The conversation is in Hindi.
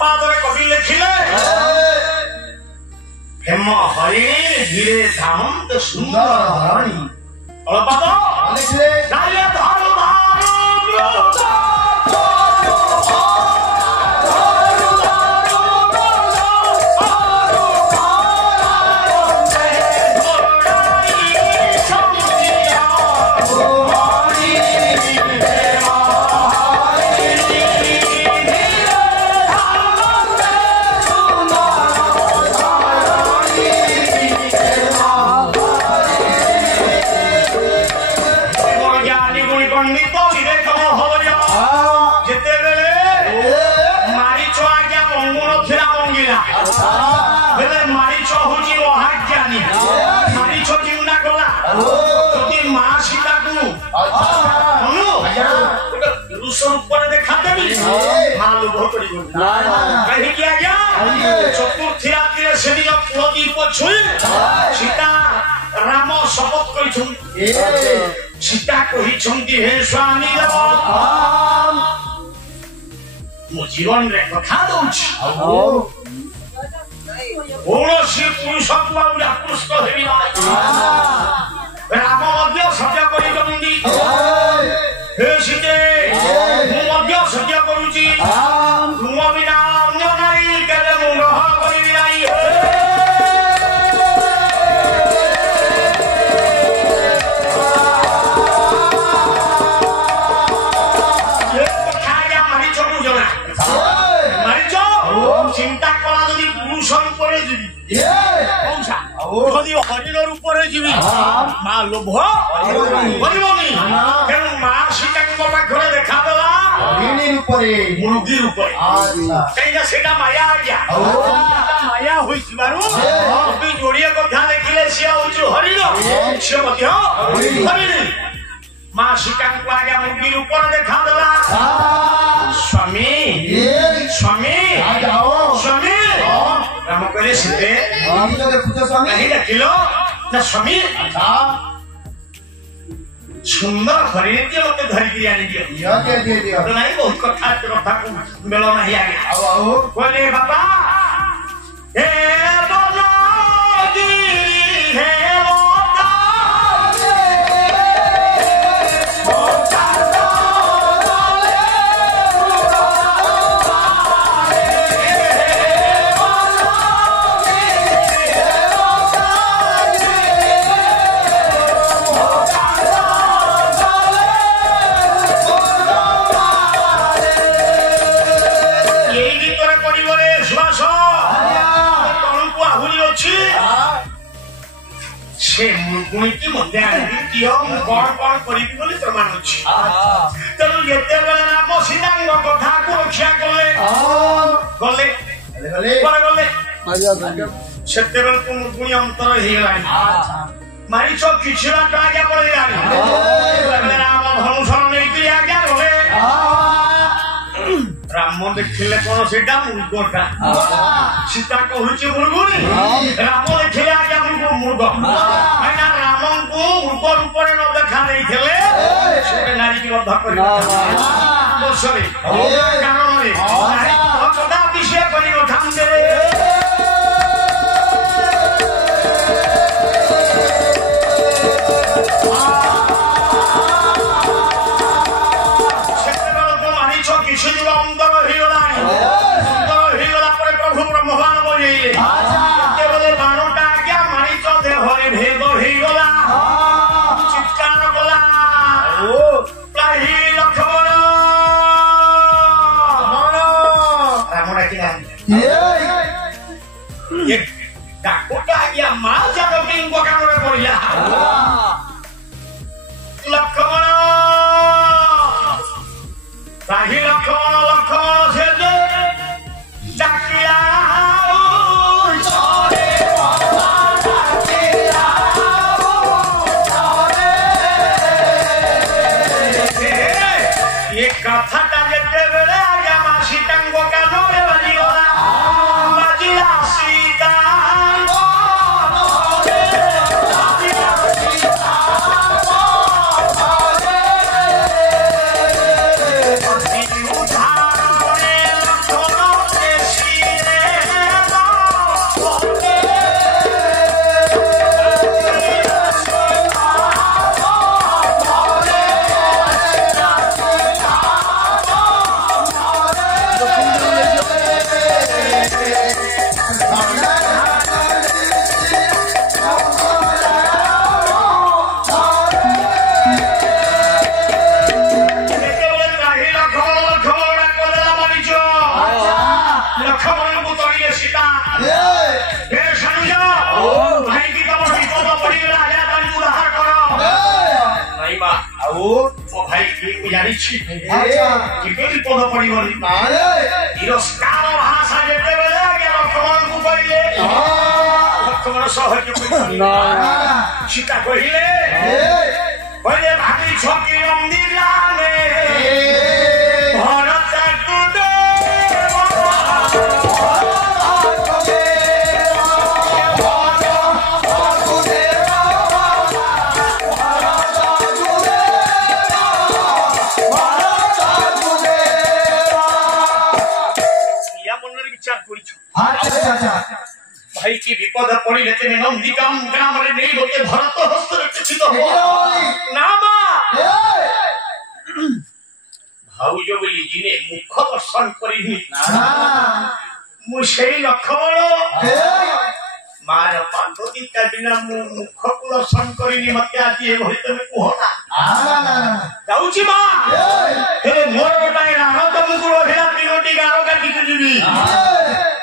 पादरे कवि लिखिले हेम हरिणी धीरे धाम तो सुंदर धरणी और पादो लिखिले नारिया धारो चतुर्थी रात्रि से कुलदीप छुई सीता राम शपथ कर सीता कही हे स्वामी मो जीवन रे कथा दौच कौनसी पुरुष को आकृष्ट हेबी राम सत्य कर हे सीते मु सत्य करुची तुम बिना अन्य नारी केले मु ग्रहण करिबि नाही ये कथा या मारी छनु जना मारी छ चिंता कला जदि पुरुष रूप रे जिबि कोनसा जदि हरिण रूप रे जिबि मा लोभ करिबोनी केनु मा सीता को पाखरे देखा देला हरिणी रूप रे मुर्गी रूप रे कहिना सेटा माया आ गया माया होई थिबारु कभी जोड़िया कथा देखिले से होछु हरिण से मध्य हरिणी मा सीता को आगे मुर्गी रूप रे देखा देला स्वामी स्वामी आ जाओ स्वामी राम कहले सीते हम तो देखुछ स्वामी नहीं देखिलो ना स्वामी सुंदर हरिणी के मते धरि के आनी दियो दे तो नहीं बहुत कथा को मेलो नहीं आ गया आओ बोले बाबा हे बोलो दी हे मुनिकी मध्य दियो कौन करिबि बोली प्रमाण अछि तनु जेते बेला नाम सीतांग कथा को रक्षा करले गले गले सेते बेला को मुनि अंतर हे गला मारी छ किछरा आगे पड़े जानी राम धनुषण नै कि आगे गले राम देखिले कोन सेटा मुर्गटा सीता कहूची मुर्गुनी राम देखिले आगे मुर्ग मैना रामन को ऊपर ऊपर न देखा नहीं खेले से नारी की वध कर दोसरे कारण रे नारी कदा विषय करियो ठाम दे लक्ष्मण को तोड़िए सीता हे सनुज भाई की तब विपद पड़ी गला आजा तन उद्धार करो नहीं मां आओ ओ भाई की जानी छी अच्छा की विपद पड़ी गली तिरस्कार भाषा जेते बेले के लक्ष्मण को कहिए लक्ष्मण सहज ना सीता कहिले कहिले भाभी छोकी मंदिरा में भाई की विपद पड़ी लेते में नंदिकाम ग्राम रे नहीं होते भरत हस्त रक्षित हो नामा भाउजो बोली जिने मुख दर्शन करिनी मु सेई लक्ष्मण मार पांडोदी का बिना मु मुख को दर्शन करिनी मते आती हे होई तमे कोहना जाउची मा हे मोर गोटाई राम तमु को ओढिला तीनोटी गारो का टिकजीबी